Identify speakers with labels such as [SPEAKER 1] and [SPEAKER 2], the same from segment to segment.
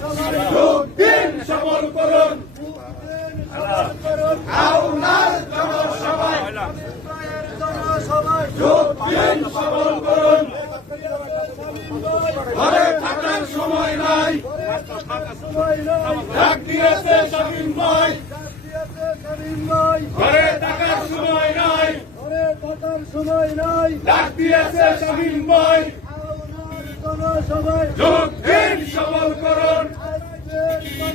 [SPEAKER 1] দিন সবল করুন আওনার জনসভায়। দিন সবল করুন ঘরে থাকার সময় নাই। ডাক দিয়েছে শামীম ভাই। ঘরে থাকার সময় নাই।
[SPEAKER 2] সময় নাই
[SPEAKER 1] ডাক দিয়েছে শামীম ভাই।
[SPEAKER 2] সবাই
[SPEAKER 1] যোগ দিন সবল করুন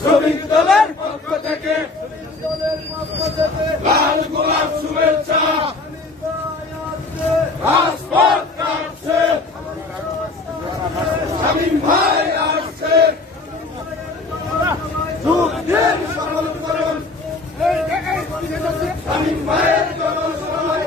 [SPEAKER 1] শ্রমিক দলের পক্ষ থেকে লাল গোলাপ শুভেচ্ছা। রাজপথ কাটছে। আমি ভাই আসছে যোগ দিন সফল করুন শামীম ভাইয়ের জনসভায়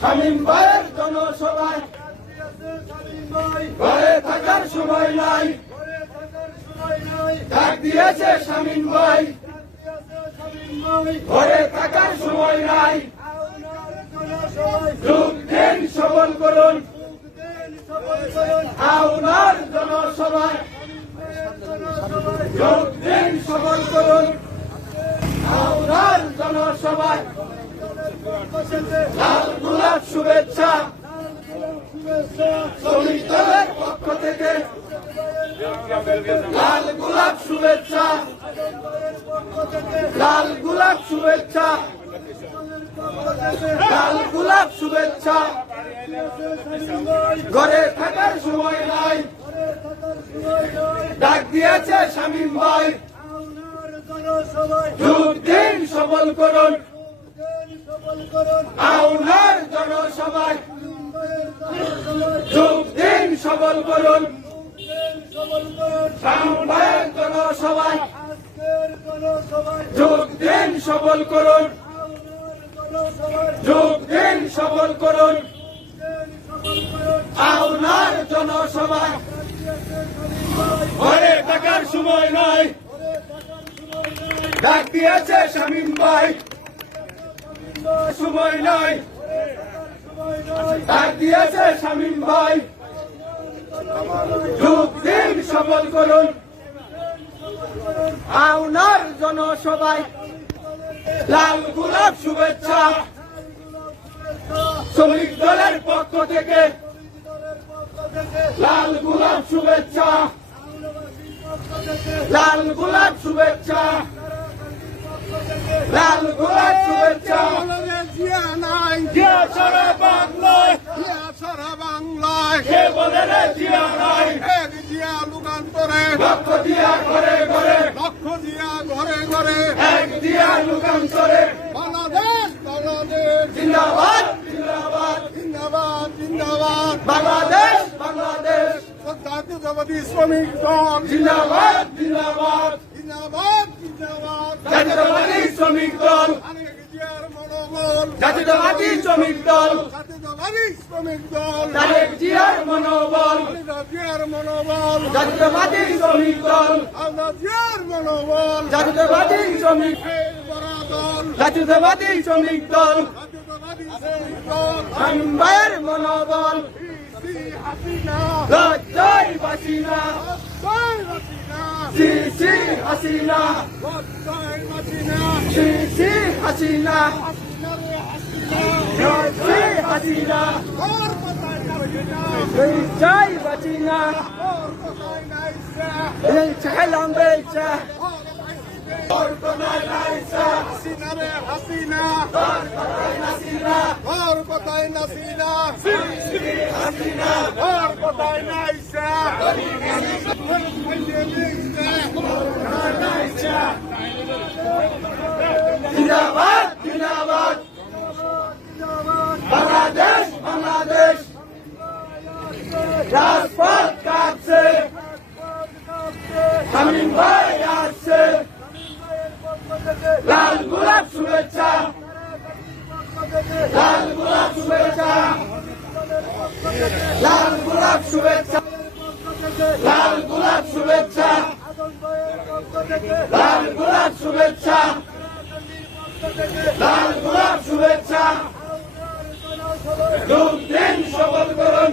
[SPEAKER 1] শামীম ভাইয়ের জনসভায় ঘরে থাকার সময় নাই। ডাক দিয়েছে শামীম ভাই। ঘরে থাকার সময় নাই। যোগ দিন সফল করুন। আপনার জনসভায় যোগ দিন সফল করুন। আপনার জনসভায় লাল গোলাপ শুভেচ্ছা। শ্রমিক দলের পক্ষ থেকে লাল গোলাপ শুভেচ্ছা। লাল গোলাপ শুভেচ্ছা। লাল গোলাপ শুভেচ্ছা। ঘরে থাকার সময় নাই। ডাক দিয়েছে শামীম ভাই। দিন সফল করুন। আউনার জনসভায় যোগ দিন সফল করুন। সামবায়ের জনসভায় যোগ দিন সফল করুন। যোগ দিন সফল করুন। আউনার জনসভায় ঘরে থাকার সময় নাই ডাক দিয়েছে শামীম ভাই। সময় নাই। ডাক দিয়েছে শামীম ভাই। যোগ দিন সফল করুন। আউনার জনসভায় লাল গোলাপ শুভেচ্ছা। শ্রমিক দলের পক্ষ থেকে লাল গোলাপ শুভেচ্ছা। লাল গোলাপ শুভেচ্ছা। লাল গোলাপ শুভেচ্ছা
[SPEAKER 3] জিয়া নাই
[SPEAKER 1] জিয়া সারা বাংলায়
[SPEAKER 3] জিয়া সারা বাংলায়
[SPEAKER 1] কে বলে রে জিয়া নাই
[SPEAKER 3] এক জিয়া লুকান্তরে
[SPEAKER 1] লক্ষ দিয়া ঘরে ঘরে
[SPEAKER 3] লক্ষ জিয়া ঘরে ঘরে
[SPEAKER 1] এক দিয়া লুকান্তরে
[SPEAKER 3] বাংলাদেশ বাংলাদেশ
[SPEAKER 1] জিন্দাবাদ জিন্দাবাদ
[SPEAKER 3] জিন্দাবাদ জিন্দাবাদ
[SPEAKER 1] বাংলাদেশ বাংলাদেশ।
[SPEAKER 3] জাতীয়তাবাদী শ্রমিক দল।
[SPEAKER 1] জিন্দাবাদ জিন্দাবাদ।
[SPEAKER 3] জিন্দাবাদ জিন্দাবাদ।
[SPEAKER 1] জাতীয়তাবাদী শ্রমিক দল।
[SPEAKER 3] মনোবল।
[SPEAKER 1] জাতীয়তাবাদী শ্রমিক দল।
[SPEAKER 3] জাতীয়তাবাদী শ্রমিক দল।
[SPEAKER 1] তারেক জিয়ার মনোবল।
[SPEAKER 3] জিয়ার মনোবল।
[SPEAKER 1] জাতীয়তাবাদী শ্রমিক দল।
[SPEAKER 3] জিয়ার মনোবল।
[SPEAKER 1] জাতীয়তাবাদী শ্রমিক জাতীয়তাবাদী শ্রমিক দল।
[SPEAKER 3] জাতীয়তাবাদী শ্রমিক দল।
[SPEAKER 1] মনোবল।
[SPEAKER 3] হাসিনা জয় হাসিনা
[SPEAKER 1] শ্রী শ্রী হাসিনা
[SPEAKER 3] হাসিনা
[SPEAKER 1] শ্রী শ্রী হাসিনা
[SPEAKER 3] হাসিনা রে হাসিনা
[SPEAKER 1] জয় হাসিনা
[SPEAKER 3] হাসিনা
[SPEAKER 1] জয়
[SPEAKER 3] নাইসা
[SPEAKER 1] এই চাইলাম
[SPEAKER 3] কথায় নাইসা হাসিনা রে হাসিনা
[SPEAKER 1] বাংলাদেশ বাংলাদেশ। রাজপথ কাটছে শামীম ভাই আসছে। লাল গোলাপ শুভেচ্ছা। লাল গোলাপ শুভেচ্ছা। লাল গোলাপ শুভেচ্ছা। লাল গোলাপ শুভেচ্ছা। লাল গোলাপ শুভেচ্ছা। লাল গোলাপ শুভেচ্ছা। যোগ দিন সফল করুন।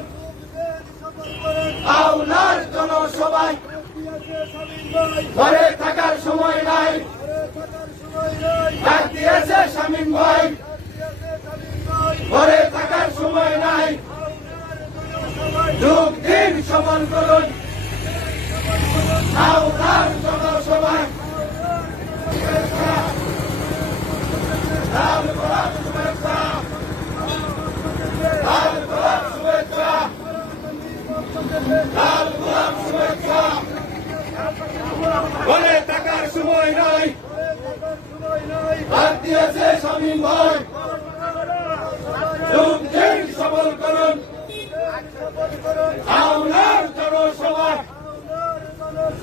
[SPEAKER 1] আউলার জনসভায়। ঘরে থাকার সময় নাই। ডাক দিয়েছে শামীম ভাই। ঘরে থাকার সময় নাই। লাল গোলাপ শুভেচ্ছা। ঘরে থাকার সময় ডাক দিয়েছে শামীম ভাই যোগ দিন সফল করুন আউলার জনসভায় যোগ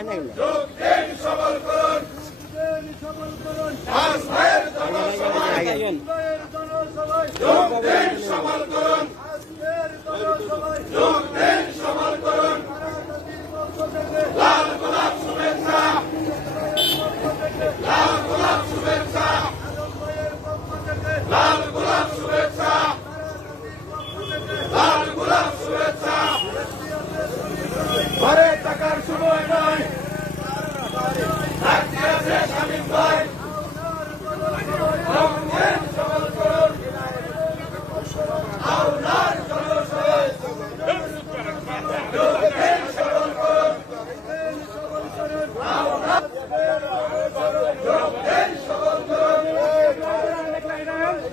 [SPEAKER 2] আগে নাই।
[SPEAKER 1] যোগ দিন সফল করুন আজকের জনসভায় যোগ দিন সফল করুন যোগ দিন সফল করুন লাল গোলাপ শুভেচ্ছা লাল গোলাপ শুভেচ্ছা লাল গোলাপ শুভেচ্ছা লাল গোলাপ শুভেচ্ছা ঘরে থাকার সময় নয় ডাক দিয়েছে শামীম ভাই যোগ দিন সফল করুন আউলার জনসভায় যোগ দিন সফল করুন যোগ দিন সফল করুন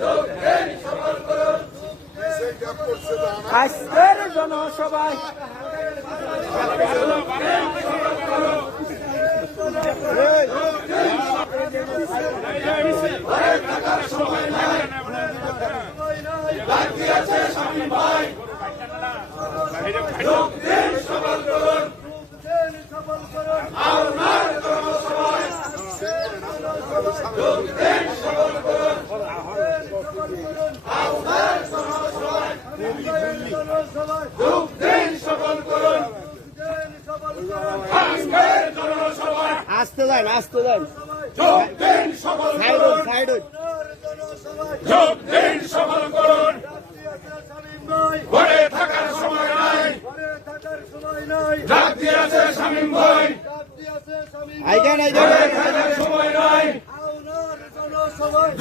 [SPEAKER 1] যোগ দিন সফল করুন আজকের জনসভায় সময় নাই বাকি আছে স্বামী ভাই যোগ দিন সফল করুন আউলার জনসভায় যোগ দিন সফল করুন আউলার জনসভায় যোগ দিন সফল করুন আজকের জনসভায়
[SPEAKER 2] আসতে যান আসতে যান
[SPEAKER 1] যোগ দিন সফল করুন।
[SPEAKER 2] সাইড
[SPEAKER 1] যোগ দিন সফল করুন। ঘরে থাকার সময় নাই। ডাক দিয়েছে শামীম ভাই।
[SPEAKER 2] আইগান
[SPEAKER 1] ঘরে থাকার সময় নাই।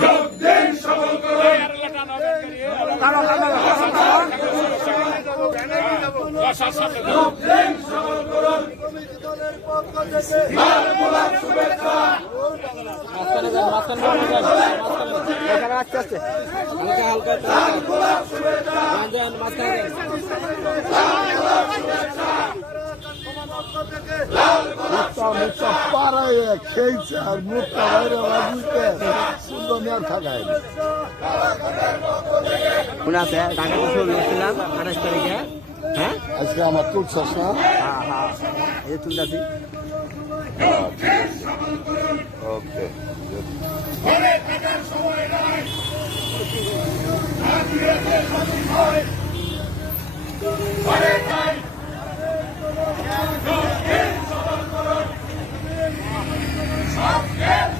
[SPEAKER 1] যোগ দিন সফল করুন। যোগ
[SPEAKER 4] পাড়ায় খেয়েছে আর মুখটা বাইরে লাগিয়েছে সুন্দর মেয়ার
[SPEAKER 2] মনে আছে ঢাকাতে ছবি উঠছিলাম আঠাশ তারিখে।
[SPEAKER 4] আজকে আমার তুলছাস না
[SPEAKER 2] হ্যাঁ হ্যাঁ। এই তুলছি Yeah.